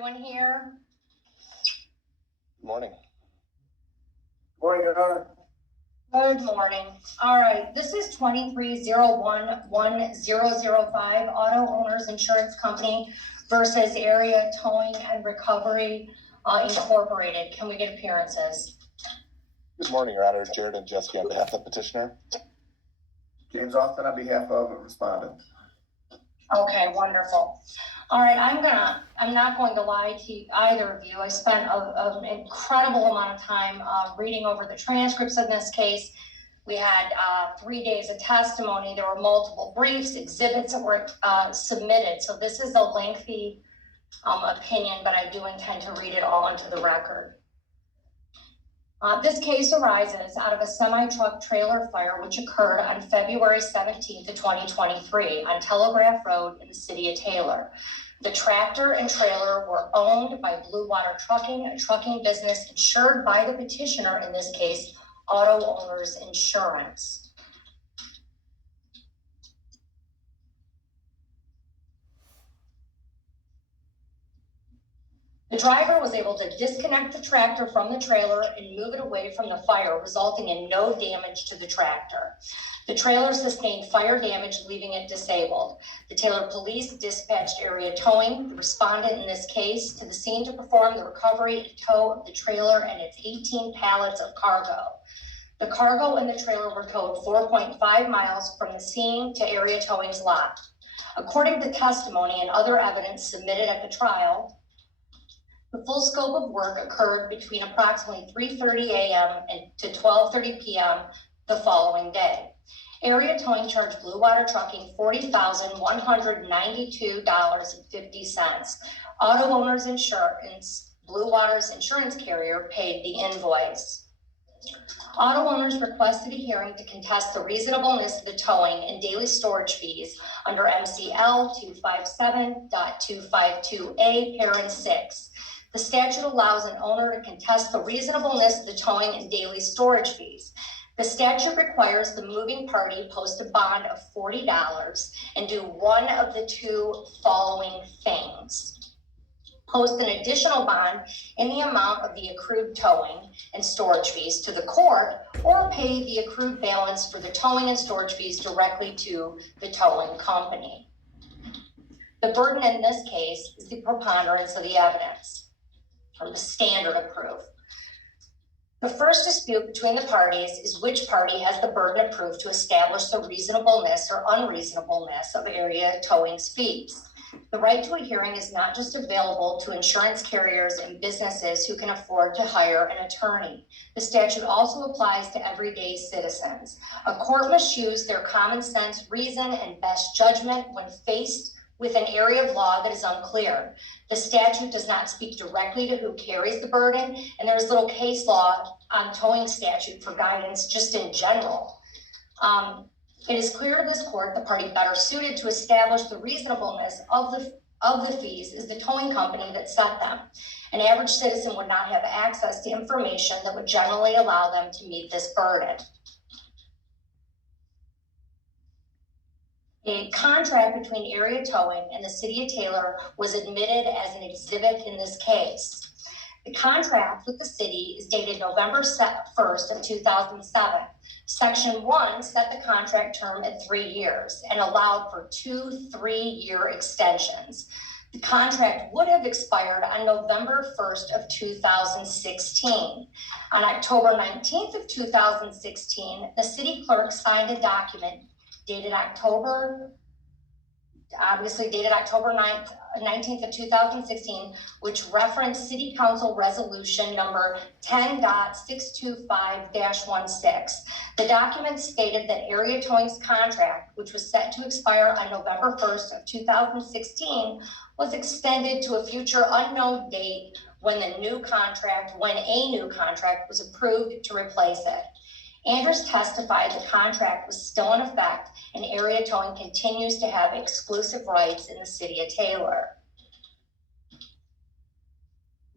everyone here? Good morning. Morning, Your Honor. Good morning. All right, this is 23011005 Auto Owners Insurance Company versus Area Towing and Recovery Incorporated. Can we get appearances? Good morning, Your Honor. Jared and Jessica on behalf of petitioner. James Austin on behalf of respondent. Okay, wonderful. All right, I'm not going to lie to either of you. I spent an incredible amount of time reading over the transcripts of this case. We had 3 days of testimony. There were multiple briefs, exhibits that were submitted. So this is a lengthy opinion, but I do intend to read it all into the record. This case arises out of a semi-truck trailer fire which occurred on February 17th of 2023 on Telegraph Road in the city of Taylor. The tractor and trailer were owned by Blue Water Trucking, a trucking business insured by the petitioner, in this case, Auto Owners Insurance. The driver was able to disconnect the tractor from the trailer and move it away from the fire, resulting in no damage to the tractor. The trailer sustained fire damage, leaving it disabled. The Taylor Police dispatched Area Towing, the respondent in this case, to the scene to perform the recovery and tow of the trailer and its 18 pallets of cargo. The cargo and the trailer were towed 4.5 miles from the scene to Area Towing's lot. According to testimony and other evidence submitted at the trial, the full scope of work occurred between approximately 3:30 a.m. and to 12:30 p.m. the following day. Area Towing charged Blue Water Trucking $40,192.50. Auto Owners Insurance, Blue Water's insurance carrier, paid the invoice. Auto Owners requested a hearing to contest the reasonableness of the towing and daily storage fees under MCL 257.252A, parent 6. The statute allows an owner to contest the reasonableness of the towing and daily storage fees. The statute requires the moving party post a bond of $40 and do one of the two following things. Post an additional bond in the amount of the accrued towing and storage fees to the court, or pay the accrued balance for the towing and storage fees directly to the towing company. The burden in this case is the preponderance of the evidence, or the standard of proof. The first dispute between the parties is which party has the burden of proof to establish the reasonableness or unreasonableness of Area Towing's fees. The right to a hearing is not just available to insurance carriers and businesses who can afford to hire an attorney. The statute also applies to everyday citizens. A court must use their common sense, reason, and best judgment when faced with an area of law that is unclear. The statute does not speak directly to who carries the burden, and there is little case law on towing statute for guidance just in general. It is clear to this court the party better suited to establish the reasonableness of the fees is the towing company that set them. An average citizen would not have access to information that would generally allow them to meet this burden. A contract between Area Towing and the city of Taylor was admitted as an exhibit in this case. The contract with the city is dated November 1st of 2007. Section 1 set the contract term at 3 years and allowed for 2 3-year extensions. The contract would have expired on November 1st of 2016. On October 19th of 2016, the city clerk signed a document dated October 19th of 2016, which referenced City Council Resolution number 10.625-16. The document stated that Area Towing's contract, which was set to expire on November 1st of 2016, was extended to a future unknown date when a new contract was approved to replace it. Andrews testified the contract was still in effect and Area Towing continues to have exclusive rights in the city of Taylor.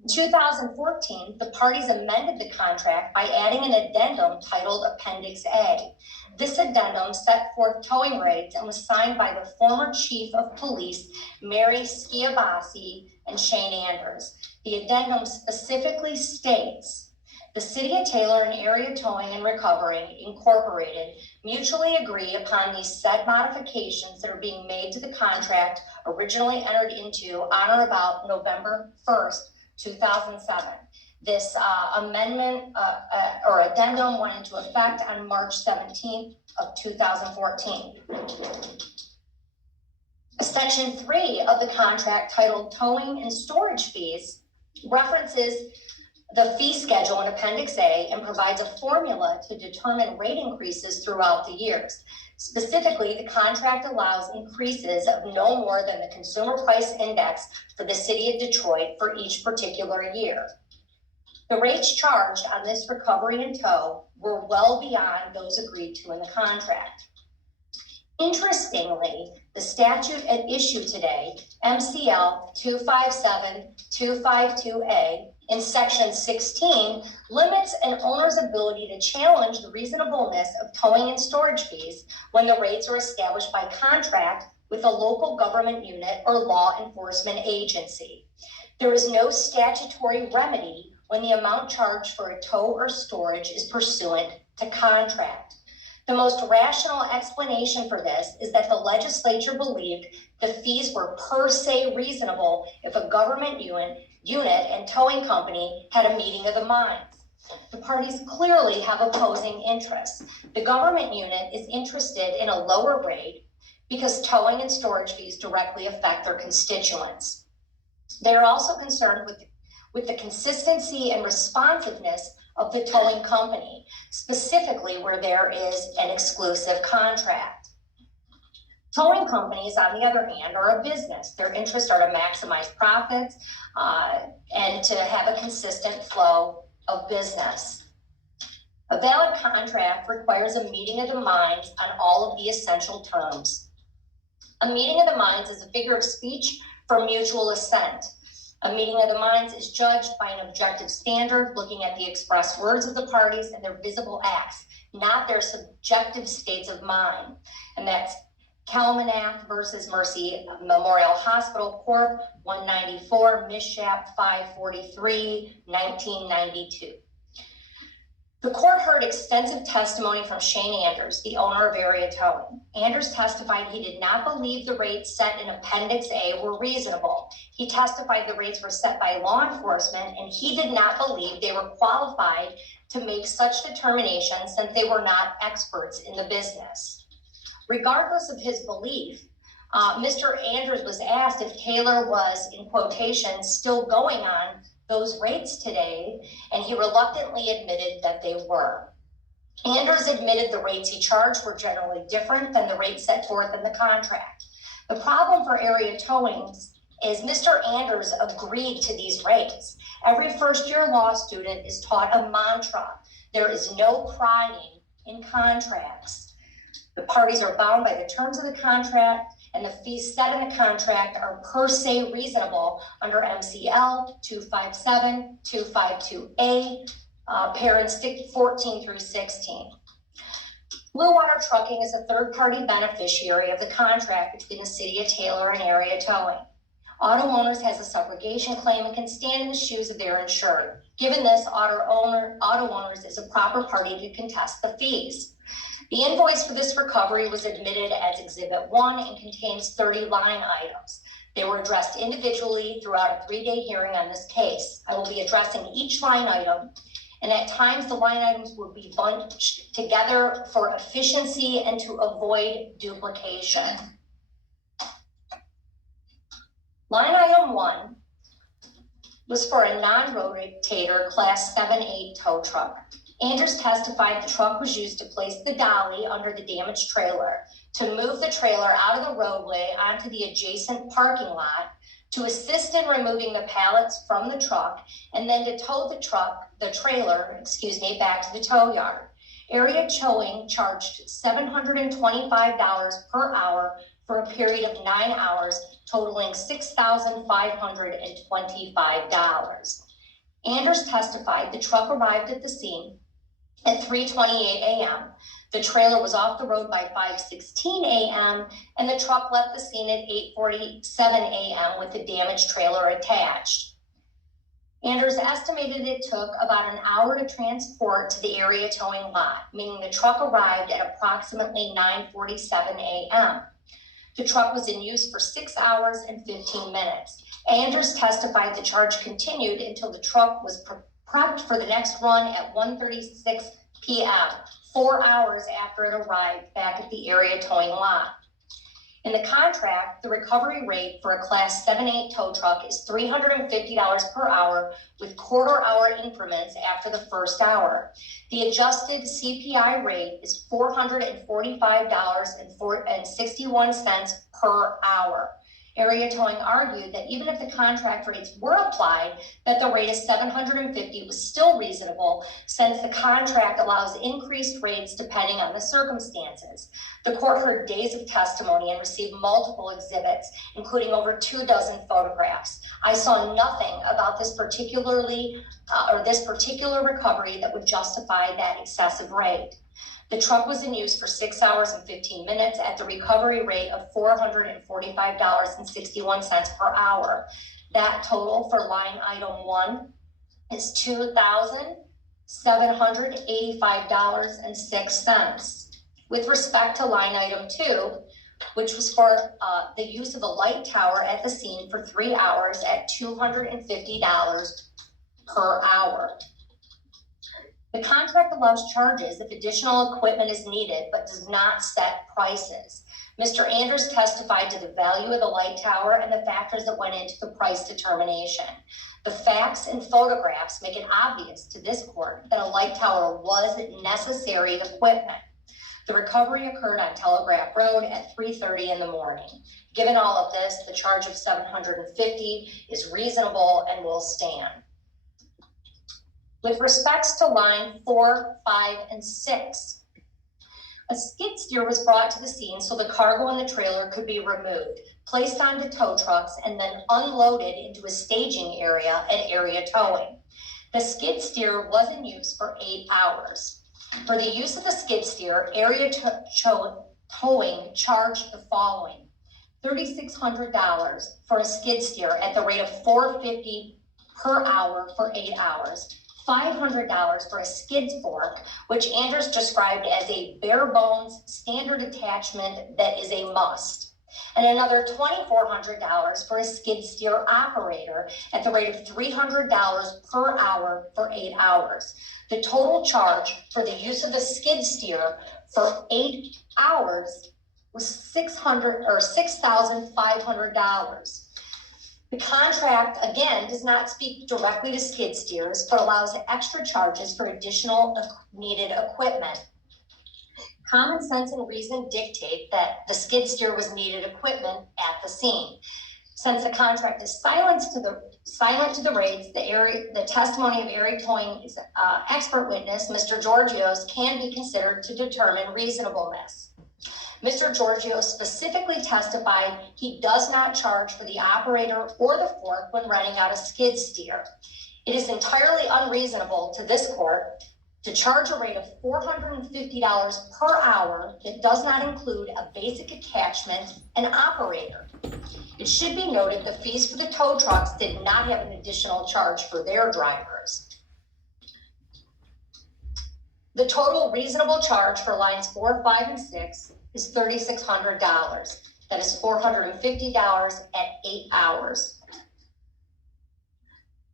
In 2014, the parties amended the contract by adding an addendum titled Appendix A. This addendum set forth towing rates and was signed by the former chief of police, Mary Schiavassi, and Shane Anders. The addendum specifically states the City of Taylor and Area Towing and Recovery Incorporated mutually agree upon these said modifications that are being made to the contract originally entered into on or about November 1st, 2007. This amendment or addendum went into effect on March 17th of 2014. Section 3 of the contract, titled Towing and Storage Fees, references the fee schedule in Appendix A and provides a formula to determine rate increases throughout the years. Specifically, the contract allows increases of no more than the Consumer Price Index for the City of Detroit for each particular year. The rates charged on this recovery and tow were well beyond those agreed to in the contract. Interestingly, the statute at issue today, MCL 257252A, in section 16, limits an owner's ability to challenge the reasonableness of towing and storage fees when the rates are established by contract with a local government unit or law enforcement agency. There is no statutory remedy when the amount charged for a tow or storage is pursuant to contract. The most rational explanation for this is that the legislature believed the fees were per se reasonable if a government unit and towing company had a meeting of the minds. The parties clearly have opposing interests. The government unit is interested in a lower rate because towing and storage fees directly affect their constituents. They are also concerned with the consistency and responsiveness of the towing company, specifically where there is an exclusive contract. Towing companies, on the other hand, are a business. Their interests are to maximize profits and to have a consistent flow of business. A valid contract requires a meeting of the minds on all of the essential terms. A meeting of the minds is a figure of speech for mutual assent. A meeting of the minds is judged by an objective standard, looking at the express words of the parties and their visible acts, not their subjective states of mind. And that's Kalmanath versus Mercy Memorial Hospital Corp. 194, Mishap 543, 1992. The court heard extensive testimony from Shane Anders, the owner of Area Towing. Anders testified he did not believe the rates set in Appendix A were reasonable. He testified the rates were set by law enforcement, and he did not believe they were qualified to make such determinations since they were not experts in the business. Regardless of his belief, Mr. Anders was asked if Taylor was, in quotations, still going on those rates today, and he reluctantly admitted that they were. Anders admitted the rates he charged were generally different than the rates set forth in the contract. The problem for Area Towing is Mr. Anders agreed to these rates. Every first-year law student is taught a mantra: there is no prying in contracts. The parties are bound by the terms of the contract, and the fees set in the contract are per se reasonable under MCL 257-252A, parents 14 through 16. Blue Water Trucking is a third-party beneficiary of the contract between the City of Taylor and Area Towing. Auto Owners has a subrogation claim and can stand in the shoes of their insured. Given this, Auto Owners is a proper party to contest the fees. The invoice for this recovery was admitted as Exhibit 1 and contains 30 line items. They were addressed individually throughout a 3-day hearing on this case. I will be addressing each line item, and at times the line items will be bunched together for efficiency and to avoid duplication. Line item 1 was for a non-rotator Class 7-8 tow truck. Anders testified the truck was used to place the dolly under the damaged trailer, to move the trailer out of the roadway onto the adjacent parking lot, to assist in removing the pallets from the truck, and then to tow the trailer back to the tow yard. Area Towing charged $725 per hour for a period of 9 hours, totaling $6,525. Anders testified the truck arrived at the scene At 3:28 a.m., the trailer was off the road by 5:16 a.m., and the truck left the scene at 8:47 a.m. with the damaged trailer attached. Anders estimated it took about an hour to transport to the area towing lot, meaning the truck arrived at approximately 9:47 a.m. The truck was in use for 6 hours and 15 minutes. Anders testified the charge continued until the truck was prepped for the next run at 1:36 p.m., 4 hours after it arrived back at the area towing lot. In the contract, the recovery rate for a Class 7-8 tow truck is $350 per hour with quarter-hour increments after the first hour. The adjusted CPI rate is $445.61 per hour. Area Towing argued that even if the contract rates were applied, that the rate of $750 was still reasonable since the contract allows increased rates depending on the circumstances. The court heard days of testimony and received multiple exhibits, including over 24 photographs. I saw nothing about this particular recovery that would justify that excessive rate. The truck was in use for 6 hours and 15 minutes at the recovery rate of $445.61 per hour. That total for line item 1 is $2,785.06. With respect to line item 2, which was for the use of a light tower at the scene for 3 hours at $250 per hour. The contract allows charges if additional equipment is needed, but does not set prices. Mr. Anders testified to the value of the light tower and the factors that went into the price determination. The facts and photographs make it obvious to this court that a light tower was necessary equipment. The recovery occurred on Telegraph Road at 3:30 in the morning. Given all of this, the charge of $750 is reasonable and will stand. With respects to line 4, 5, and 6, a skid steer was brought to the scene so the cargo in the trailer could be removed, placed onto tow trucks, and then unloaded into a staging area at area towing. The skid steer was in use for 8 hours. For the use of the skid steer, area towing charged the following: $3,600 for a skid steer at the rate of $450 per hour for 8 hours. $500 for a skid fork, which Anders described as a bare bones standard attachment that is a must. And another $2,400 for a skid steer operator at the rate of $300 per hour for 8 hours. The total charge for the use of the skid steer for 8 hours was $6,500. The contract, again, does not speak directly to skid steers, but allows extra charges for additional needed equipment. Common sense and reason dictate that the skid steer was needed equipment at the scene. Since the contract is silent to the rates, the testimony of area towing's expert witness, Mr. Georgios, can be considered to determine reasonableness. Mr. Georgios specifically testified he does not charge for the operator or the fork when renting out a skid steer. It is entirely unreasonable to this court to charge a rate of $450 per hour that does not include a basic attachment and operator. It should be noted the fees for the tow trucks did not have an additional charge for their drivers. The total reasonable charge for lines 4, 5, and 6 is $3,600. That is $450 at 8 hours.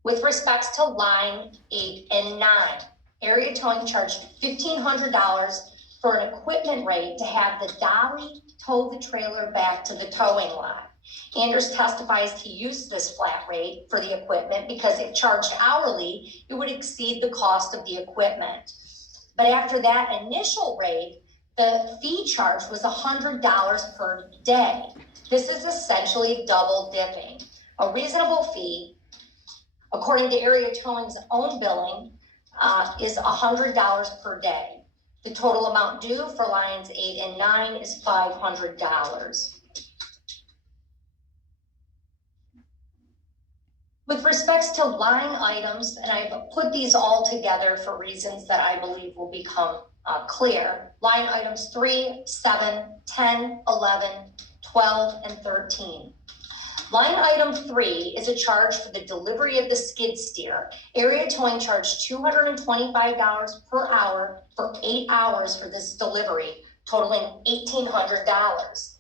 With respects to line 8 and 9, area towing charged $1,500 for an equipment rate to have the dolly tow the trailer back to the towing lot. Anders testifies he used this flat rate for the equipment because if charged hourly, it would exceed the cost of the equipment. But after that initial rate, the fee charge was $100 per day. This is essentially double dipping. A reasonable fee, according to area towing's own billing, is $100 per day. The total amount due for lines 8 and 9 is $500. With respects to line items, and I've put these all together for reasons that I believe will become clear. Line items 3, 7, 10, 11, 12, and 13. Line item 3 is a charge for the delivery of the skid steer. Area towing charged $225 per hour for 8 hours for this delivery, totaling $1,800.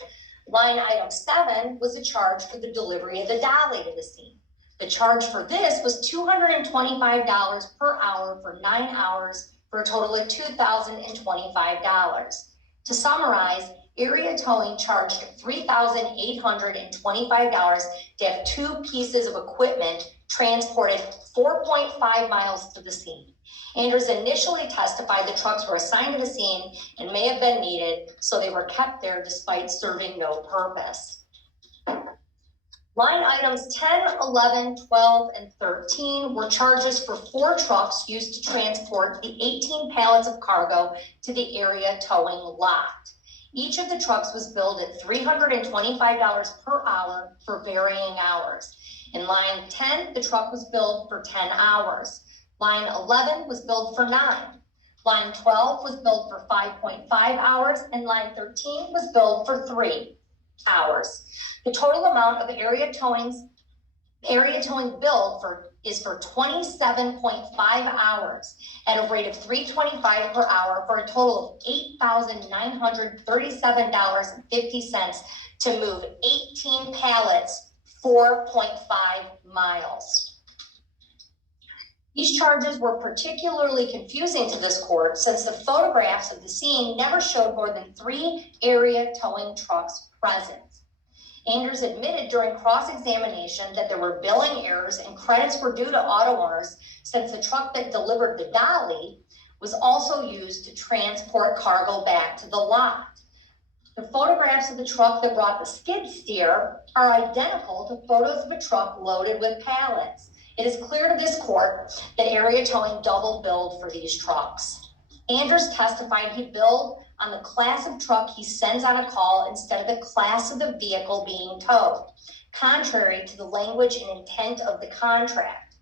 Line item 7 was a charge for the delivery of the dolly to the scene. The charge for this was $225 per hour for 9 hours for a total of $2,025. To summarize, area towing charged $3,825 to have 2 pieces of equipment transported 4.5 miles to the scene. Anders initially testified the trucks were assigned to the scene and may have been needed, so they were kept there despite serving no purpose. Line items 10, 11, 12, and 13 were charges for 4 trucks used to transport the 18 pallets of cargo to the area towing lot. Each of the trucks was billed at $325 per hour for varying hours. In line 10, the truck was billed for 10 hours. Line 11 was billed for 9. Line 12 was billed for 5.5 hours, and line 13 was billed for 3 hours. The total amount of area towing billed is for 27.5 hours at a rate of $325 per hour for a total of $8,937.50 to move 18 pallets 4.5 miles. These charges were particularly confusing to this court since the photographs of the scene never showed more than 3 area towing trucks present. Anders admitted during cross-examination that there were billing errors and credits were due to auto owners since the truck that delivered the dolly was also used to transport cargo back to the lot. The photographs of the truck that brought the skid steer are identical to photos of a truck loaded with pallets. It is clear to this court that area towing double billed for these trucks. Anders testified he billed on the class of truck he sends on a call instead of the class of the vehicle being towed, contrary to the language and intent of the contract.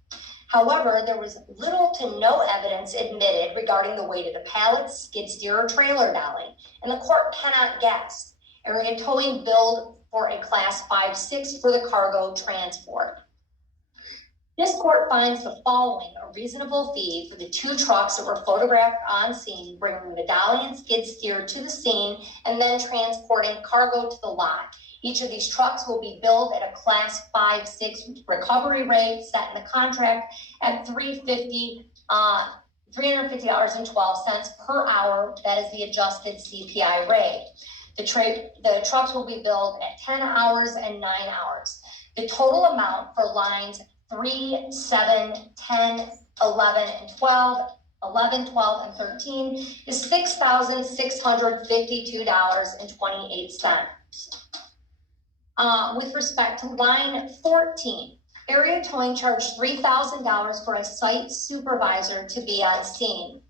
However, there was little to no evidence admitted regarding the weight of the pallets, skid steer, or trailer dolly, and the court cannot guess. Area towing billed for a class 5-6 for the cargo transport. This court finds the following a reasonable fee for the 2 trucks that were photographed on scene, bringing the dolly and skid steer to the scene and then transporting cargo to the lot. Each of these trucks will be billed at a class 5-6 recovery rate set in the contract at $350.12 per hour. That is the adjusted CPI rate. The trucks will be billed at 10 hours and 9 hours. The total amount for lines 3, 7, 10, 11, and 12, 11, 12, and 13 is $6,652.28. With respect to line 14, area towing charged $3,000 for a site supervisor to be on scene.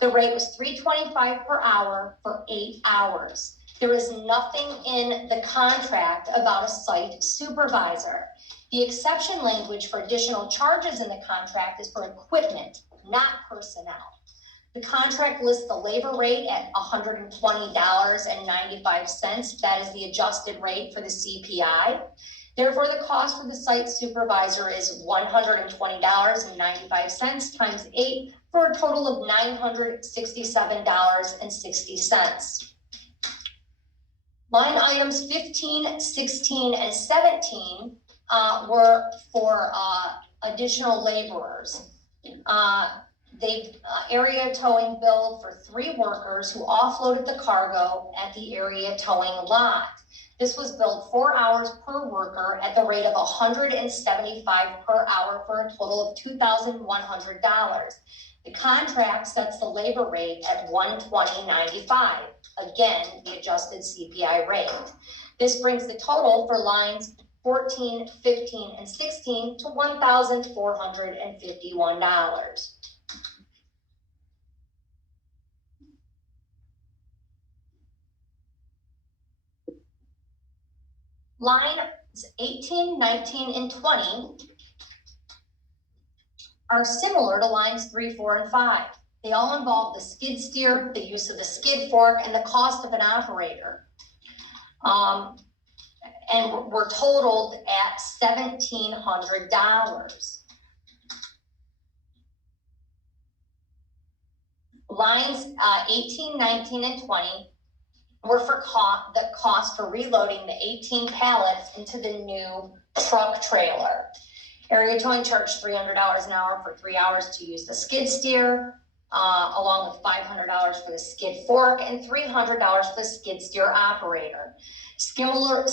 The rate was $325 per hour for 8 hours. There is nothing in the contract about a site supervisor. The exception language for additional charges in the contract is for equipment, not personnel. The contract lists the labor rate at $120.95. That is the adjusted rate for the CPI. Therefore, the cost for the site supervisor is $120.95 times 8 for a total of $967.60. Line items 15, 16, and 17 were for additional laborers. Area towing billed for 3 workers who offloaded the cargo at the area towing lot. This was billed 4 hours per worker at the rate of $175 per hour for a total of $2,100. The contract sets the labor rate at $120.95. Again, the adjusted CPI rate. This brings the total for lines 14, 15, and 16 to $1,451. Lines 18, 19, and 20 are similar to lines 3, 4, and 5. They all involve the skid steer, the use of the skid fork, and the cost of an operator. And were totaled at $1,700. Lines 18, 19, and 20 were for the cost for reloading the 18 pallets into the new truck trailer. Area Towing charged $300 an hour for 3 hours to use the skid steer, along with $500 for the skid fork and $300 for the skid steer operator. Similar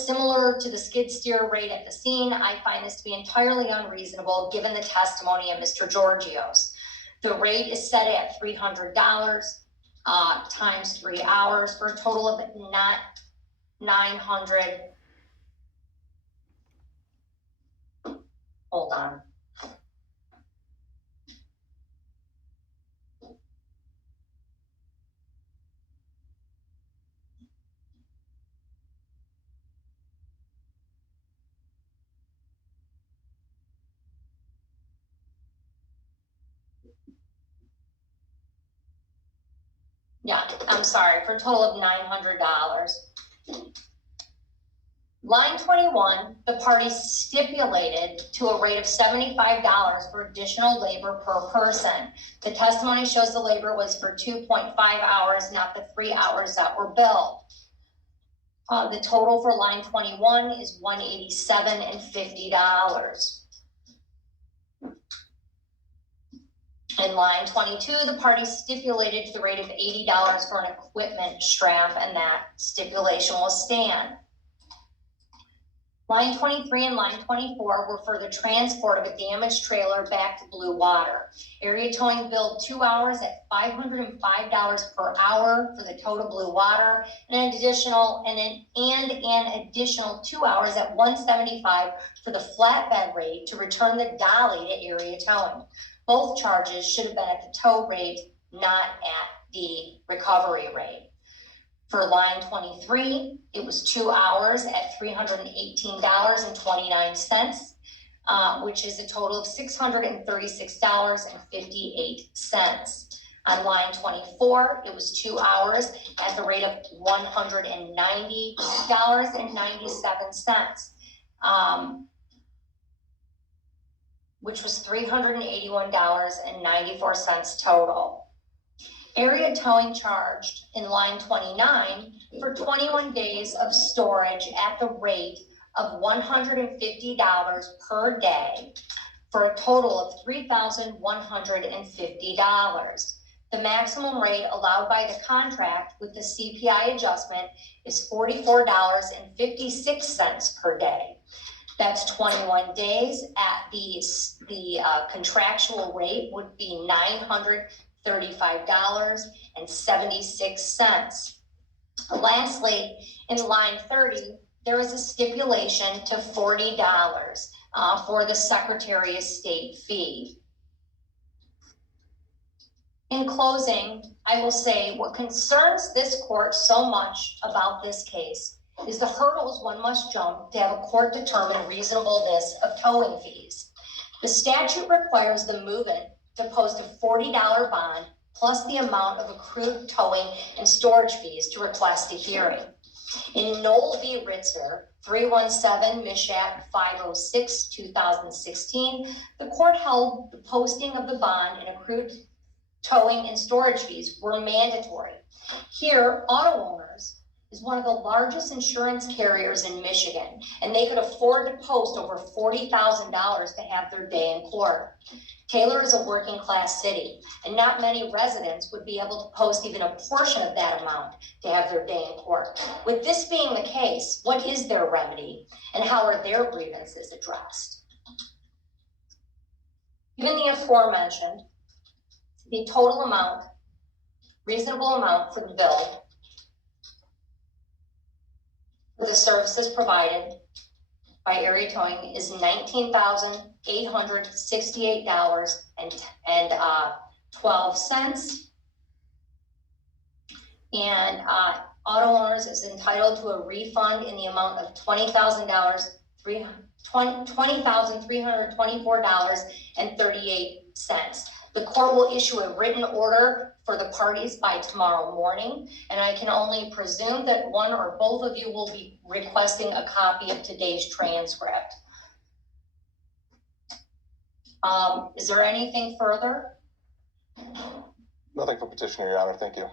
to the skid steer rate at the scene, I find this to be entirely unreasonable given the testimony of Mr. Georgios. The rate is set at $300 times 3 hours for a total of not 900. Hold on. Yeah, I'm sorry, for a total of $900. Line 21, the parties stipulated to a rate of $75 for additional labor per person. The testimony shows the labor was for 2.5 hours, not the 3 hours that were billed. The total for line 21 is $187.50. In line 22, the parties stipulated to the rate of $80 for an equipment strap, and that stipulation will stand. Line 23 and line 24 were for the transport of a damaged trailer back to Blue Water. Area Towing billed 2 hours at $505 per hour for the total Blue Water, and an additional 2 hours at $175 for the flatbed rate to return the dolly to Area Towing. Both charges should have been at the tow rate, not at the recovery rate. For line 23, it was 2 hours at $318.29, which is a total of $636.58. On line 24, it was 2 hours at the rate of $190.97, which was $381.94 total. Area Towing charged in line 29 for 21 days of storage at the rate of $150 per day for a total of $3,150. The maximum rate allowed by the contract with the CPI adjustment is $44.56 per day. That's 21 days at the contractual rate would be $935.76. Lastly, in line 30, there is a stipulation to $40 for the Secretary of State fee. In closing, I will say what concerns this court so much about this case is the hurdles one must jump to have a court determine reasonableness of towing fees. The statute requires the movant to post a $40 bond plus the amount of accrued towing and storage fees to request a hearing. In Knoll v. Ritzler, 317 Mishat 506, 2016, the court held the posting of the bond and accrued towing and storage fees were mandatory. Here, Auto Owners is one of the largest insurance carriers in Michigan, and they could afford to post over $40,000 to have their day in court. Taylor is a working class city, and not many residents would be able to post even a portion of that amount to have their day in court. With this being the case, what is their remedy, and how are their grievances addressed? Given the aforementioned, the total amount, reasonable amount for the bill for the services provided by Area Towing is $19,868.12. And Auto Owners is entitled to a refund in the amount of $20,324.38. $0.38. The court will issue a written order for the parties by tomorrow morning, and I can only presume that one or both of you will be requesting a copy of today's transcript. Is there anything further? Nothing for petitioner, Your Honor. Thank you.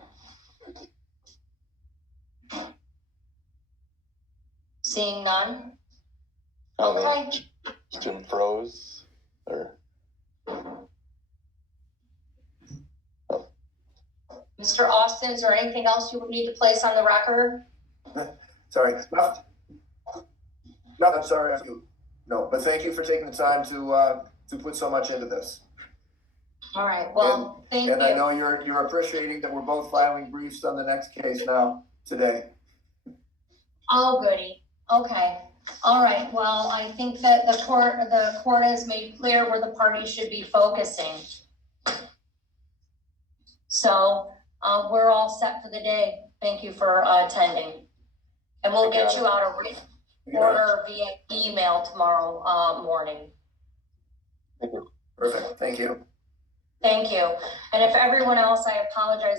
Seeing none? I don't know, Okay. Jim froze, or Mr. Austin, is there anything else you would need to place on the record? Sorry, nothing, sorry, no, but thank you for taking the time to put so much into this. All right, well, thank And I you. know you're appreciating that we're both filing briefs on the next case now, today. Oh, goody. Okay. All right, well, I think that the court has made clear where the parties should be focusing. So, we're all set for the day. Thank you for attending. And we'll get you out a written order via email tomorrow, morning. thank you. Perfect, thank you. Thank you. And if everyone else, I apologize.